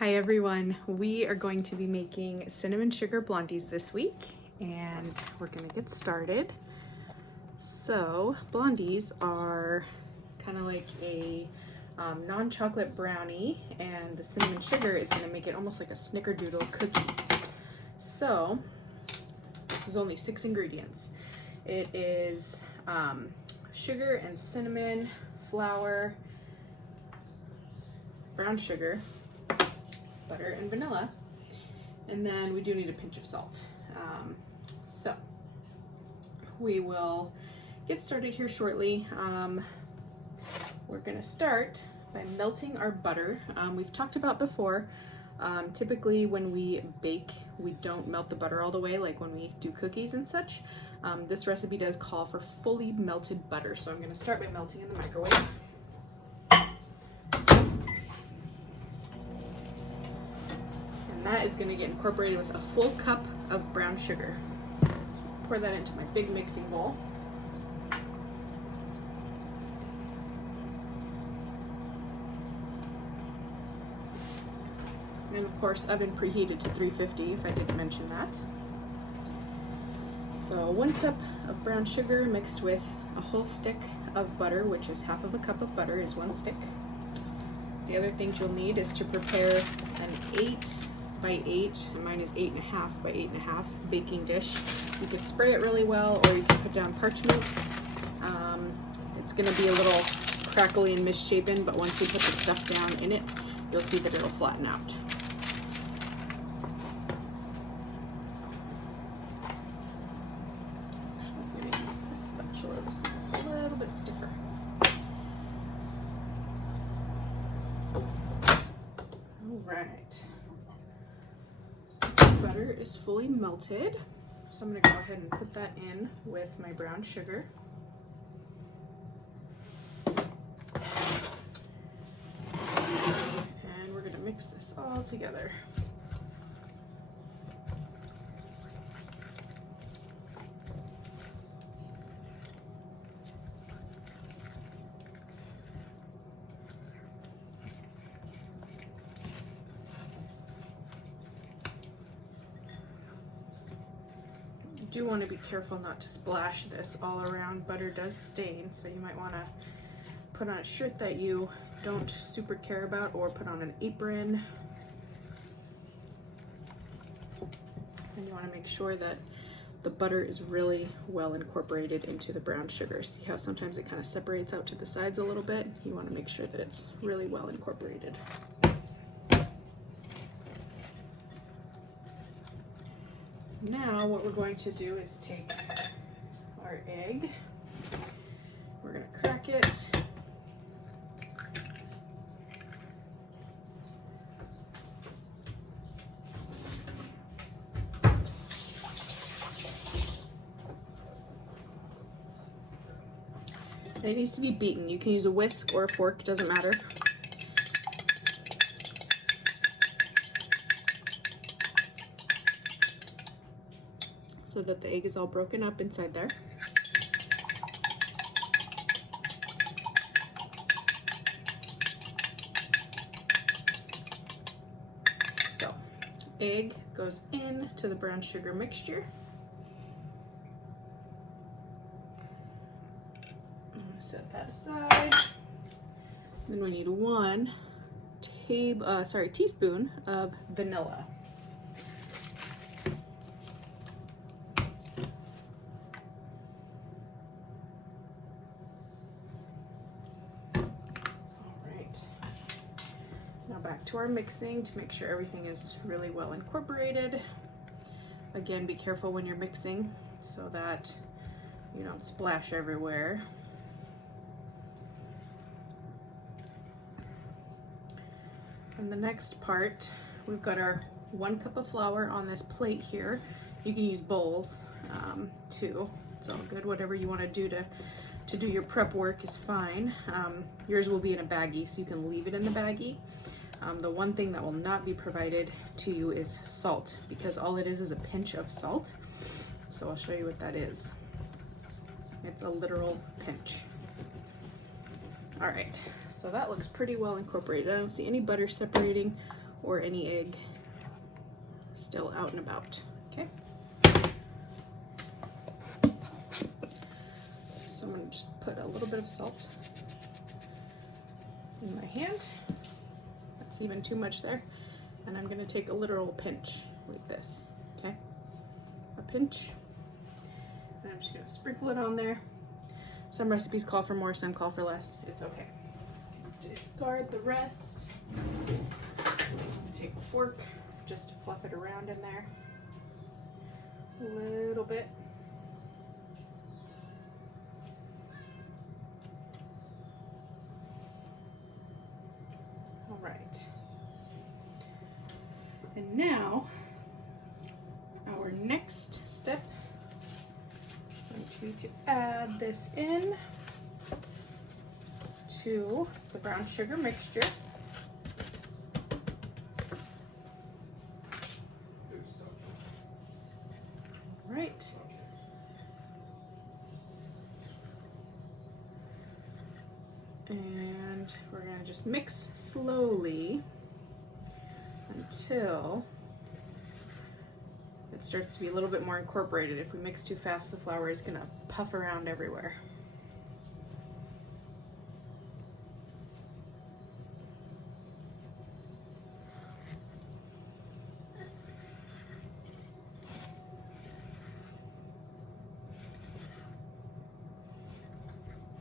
Hi everyone, we are going to be making cinnamon sugar blondies this week and we're going to get started. So blondies are kind of like a non-chocolate brownie, and the cinnamon sugar is going to make it almost like a snickerdoodle cookie. So this is only 6 ingredients. It is sugar and cinnamon, flour, brown sugar, butter and vanilla, and then we do need a pinch of salt. So we will get started here shortly. We're gonna start by melting our butter. We've talked about before, typically when we bake, we don't melt the butter all the way like when we do cookies and such. This recipe does call for fully melted butter, so I'm gonna start by melting in the microwave. That is going to get incorporated with a full cup of brown sugar. Pour that into my big mixing bowl. And of course, oven preheated to 350 if I didn't mention that. So 1 cup of brown sugar mixed with a whole stick of butter, which is half of a cup of butter is 1 stick. The other things you'll need is to prepare an 8 by 8, and mine is 8.5 by 8.5 baking dish. You could spray it really well, or you can put down parchment. It's going to be a little crackly and misshapen, but once we put the stuff down in it, you'll see that it'll flatten out. I'm going to use this spatula. This is a little bit stiffer. All right. Butter is fully melted, so I'm going to go ahead and put that in with my brown sugar. And we're going to mix this all together. Do want to be careful not to splash this all around. Butter does stain, so you might want to put on a shirt that you don't super care about, or put on an apron. And you want to make sure that the butter is really well incorporated into the brown sugar. See how sometimes it kind of separates out to the sides a little bit? You want to make sure that it's really well incorporated. Now what we're going to do is take our egg, we're going to crack it, and it needs to be beaten. You can use a whisk or a fork, doesn't matter. So that the egg is all broken up inside there. So, egg goes into the brown sugar mixture. I'm gonna set that aside. Then we need 1 teaspoon of vanilla. Now back to our mixing to make sure everything is really well incorporated. Again, be careful when you're mixing so that you don't splash everywhere. And the next part, we've got our 1 cup of flour on this plate here. You can use bowls too. It's all good. Whatever you want to do your prep work is fine. Yours will be in a baggie, so you can leave it in the baggie. The one thing that will not be provided to you is salt, because all it is a pinch of salt. So I'll show you what that is. It's a literal pinch. All right, so that looks pretty well incorporated. I don't see any butter separating or any egg still out and about, okay? So I'm gonna just put a little bit of salt in my hand. That's even too much there. And I'm gonna take a literal pinch like this, okay? A pinch. And I'm just gonna sprinkle it on there. Some recipes call for more, some call for less. It's okay. Discard the rest. Take a fork just to fluff it around in there a little bit. All right. And now, our next step is going to be to add this in to the brown sugar mixture. Right. And we're going to just mix slowly until it starts to be a little bit more incorporated. If we mix too fast, the flour is going to puff around everywhere.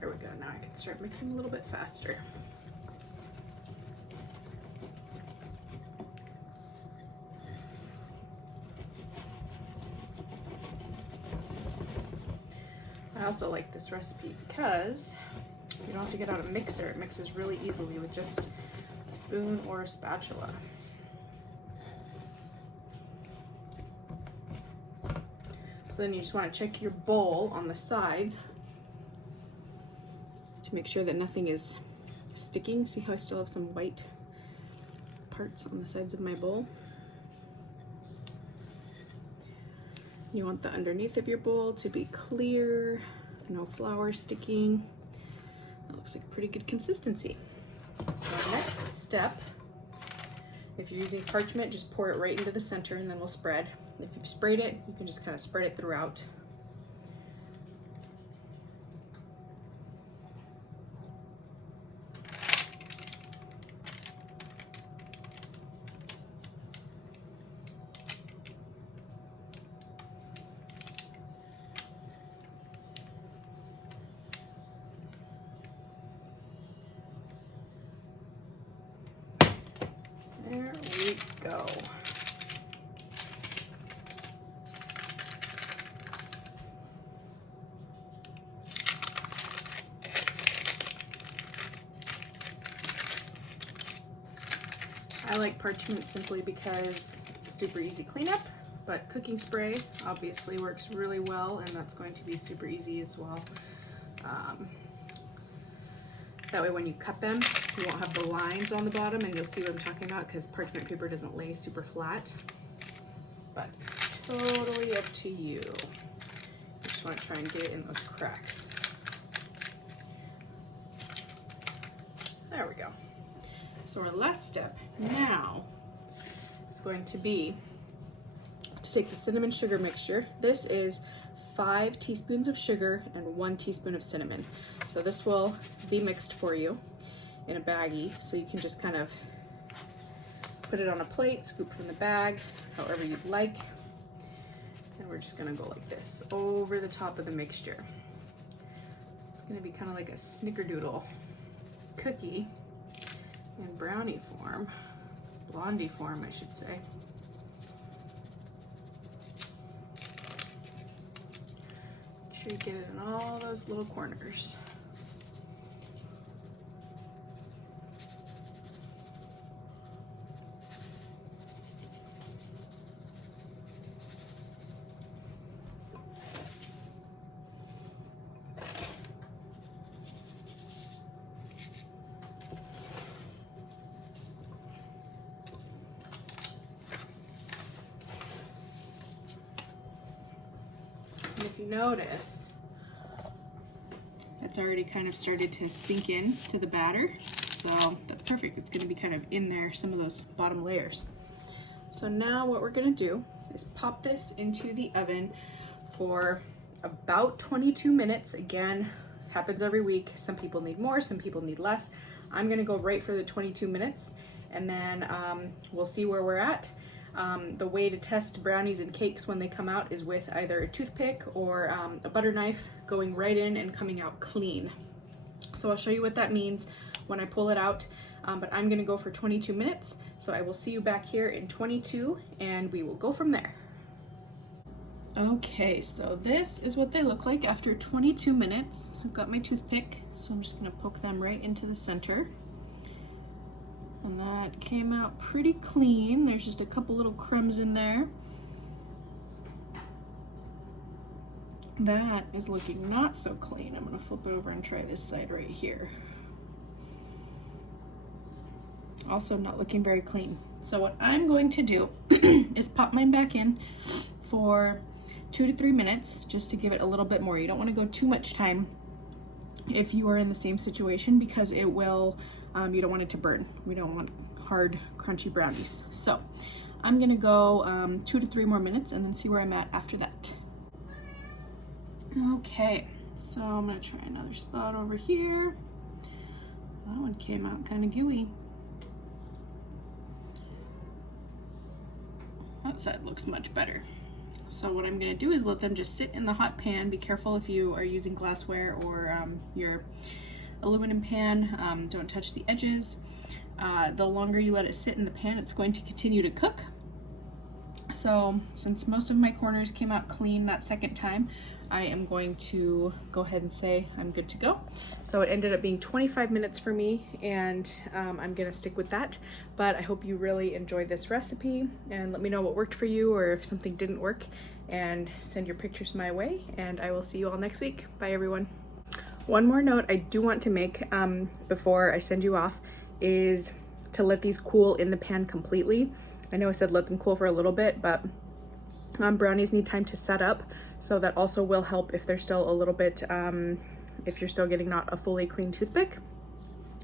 There we go. Now I can start mixing a little bit faster. I also like this recipe because you don't have to get out a mixer. It mixes really easily with just a spoon or a spatula. So then you just want to check your bowl on the sides to make sure that nothing is sticking. See how I still have some white parts on the sides of my bowl? You want the underneath of your bowl to be clear, no flour sticking. That looks like pretty good consistency. So our next step, if you're using parchment, just pour it right into the center and then we'll spread. If you've sprayed it, you can just kind of spread it throughout. There we go. I like parchment simply because it's a super easy cleanup, but cooking spray obviously works really well, and that's going to be super easy as well. That way when you cut them, you won't have the lines on the bottom, and you'll see what I'm talking about because parchment paper doesn't lay super flat. But it's totally up to you. You just want to try and get it in those cracks. There we go. So our last step now is going to be to take the cinnamon sugar mixture. This is 5 teaspoons of sugar and 1 teaspoon of cinnamon. So this will be mixed for you in a baggie, so you can just kind of put it on a plate, scoop from the bag, however you'd like. And we're just gonna go like this over the top of the mixture. It's gonna be kind of like a snickerdoodle cookie in brownie form, blondie form, I should say. Make sure you get it in all those little corners. And if you notice, it's already kind of started to sink in to the batter. So that's perfect. It's gonna be kind of in there, some of those bottom layers. So now what we're gonna do is pop this into the oven for about 22 minutes. Again, happens every week. Some people need more, some people need less. I'm gonna go right for the 22 minutes, and then we'll see where we're at. The way to test brownies and cakes when they come out is with either a toothpick or a butter knife going right in and coming out clean. So I'll show you what that means when I pull it out, but I'm gonna go for 22 minutes. So I will see you back here in 22 and we will go from there. Okay, so this is what they look like after 22 minutes. I've got my toothpick, so I'm just gonna poke them right into the center. And that came out pretty clean. There's just a couple little crumbs in there. That is looking not so clean. I'm gonna flip it over and try this side right here. Also not looking very clean. So what I'm going to do is pop mine back in for 2 to 3 minutes, just to give it a little bit more. You don't wanna go too much time if you are in the same situation, because it will, you don't want it to burn. We don't want hard, crunchy brownies. So I'm gonna go 2 to 3 more minutes and then see where I'm at after that. Okay, so I'm gonna try another spot over here. That one came out kind of gooey. That side looks much better. So what I'm gonna do is let them just sit in the hot pan. Be careful if you are using glassware or your aluminum pan. Don't touch the edges. The longer you let it sit in the pan, it's going to continue to cook. So since most of my corners came out clean that second time, I am going to go ahead and say I'm good to go. So it ended up being 25 minutes for me, and I'm gonna stick with that. But I hope you really enjoyed this recipe, and let me know what worked for you or if something didn't work, and send your pictures my way, and I will see you all next week. Bye everyone. One more note I do want to make before I send you off is to let these cool in the pan completely. I know I said let them cool for a little bit, but brownies need time to set up, so that also will help if they're still a little bit, if you're still getting not a fully clean toothpick.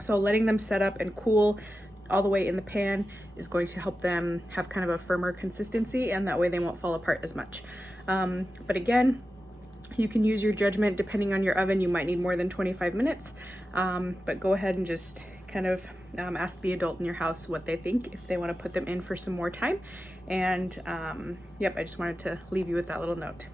So letting them set up and cool all the way in the pan is going to help them have kind of a firmer consistency, and that way they won't fall apart as much. But again, you can use your judgment depending on your oven. You might need more than 25 minutes, but go ahead and just kind of ask the adult in your house what they think, if they want to put them in for some more time. And yep, I just wanted to leave you with that little note.